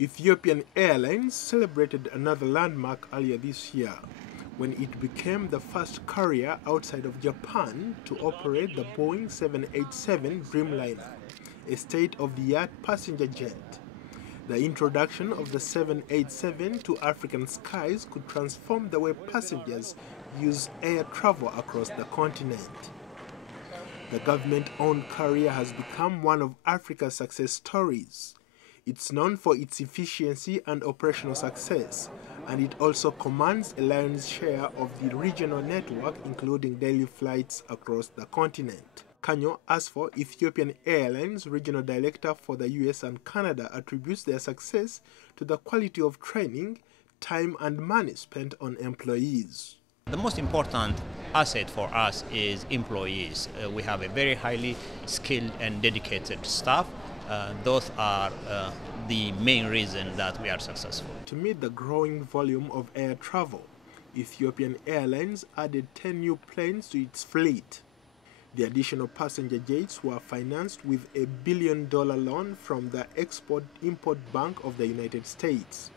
Ethiopian Airlines celebrated another landmark earlier this year when it became the first carrier outside of Japan to operate the Boeing 787 Dreamliner, a state-of-the-art passenger jet. The introduction of the 787 to African skies could transform the way passengers use air travel across the continent. The government-owned carrier has become one of Africa's success stories. It's known for its efficiency and operational success, and it also commands a lion's share of the regional network, including daily flights across the continent. Kanyo Asfo, Ethiopian Airlines Regional Director for the US and Canada, attributes their success to the quality of training, time and money spent on employees. The most important asset for us is employees. We have a very highly skilled and dedicated staff. Those are the main reason that we are successful. To meet the growing volume of air travel, Ethiopian Airlines added 10 new planes to its fleet. The additional passenger jets were financed with a $1 billion loan from the Export-Import Bank of the United States.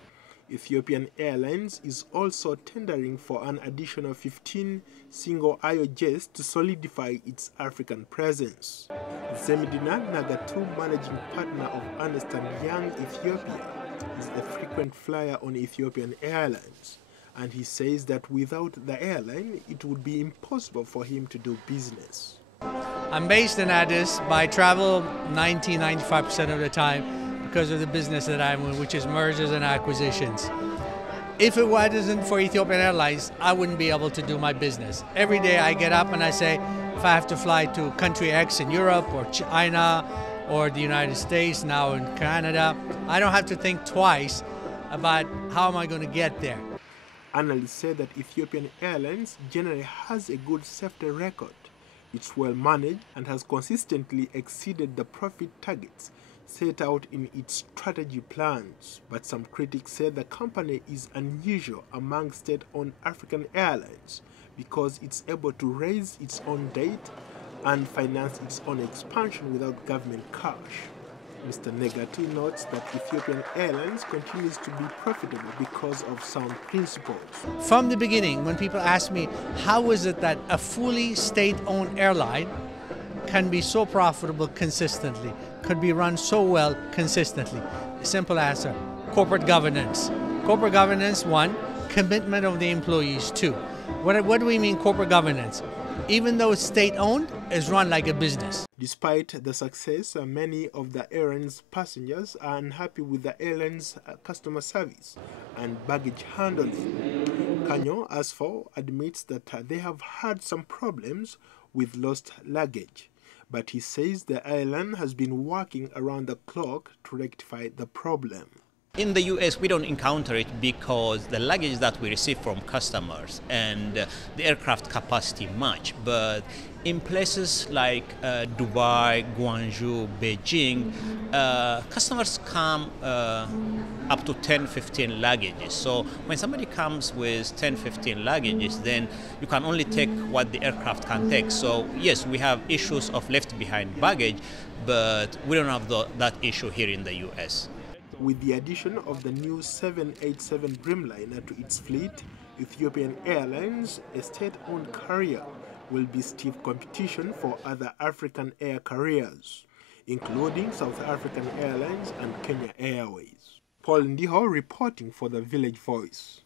Ethiopian Airlines is also tendering for an additional 15 single-aisle jets to solidify its African presence. Zemidina Nagatu, managing partner of Ernst & Young Ethiopia, is a frequent flyer on Ethiopian Airlines, and he says that without the airline, it would be impossible for him to do business. I'm based in Addis, but I travel 90–95% of the time because of the business that I'm in, which is mergers and acquisitions. If it wasn't for Ethiopian Airlines, I wouldn't be able to do my business. Every day I get up and I say, if I have to fly to country X in Europe or China or the United States, now in Canada, I don't have to think twice about how am I going to get there. Analysts say that Ethiopian Airlines generally has a good safety record. It's well managed and has consistently exceeded the profit targets set out in its strategy plans. But some critics say the company is unusual among state-owned African airlines because it's able to raise its own debt and finance its own expansion without government cash. Mr. Negatu notes that Ethiopian Airlines continues to be profitable because of sound principles. From the beginning, when people ask me, how is it that a fully state-owned airline can be so profitable consistently, could be run so well consistently? Simple answer: corporate governance. Corporate governance, one. Commitment of the employees, two. What do we mean corporate governance? Even though it's state-owned, it's run like a business. Despite the success, many of the airline's passengers are unhappy with the airline's customer service and baggage handling. Kanyo Asfo admits that they have had some problems with lost luggage, but he says the airline has been working around the clock to rectify the problem. In the US, we don't encounter it because the luggage that we receive from customers and the aircraft capacity match. But in places like Dubai, Guangzhou, Beijing, customers come up to 10–15 luggages. So when somebody comes with 10–15 luggages, then you can only take what the aircraft can take. So yes, we have issues of left behind baggage, but we don't have that issue here in the US. With the addition of the new 787 Dreamliner to its fleet, Ethiopian Airlines, a state-owned carrier, will be stiff competition for other African air carriers, including South African Airlines and Kenya Airways. Paul Ndiho reporting for the Village Voice.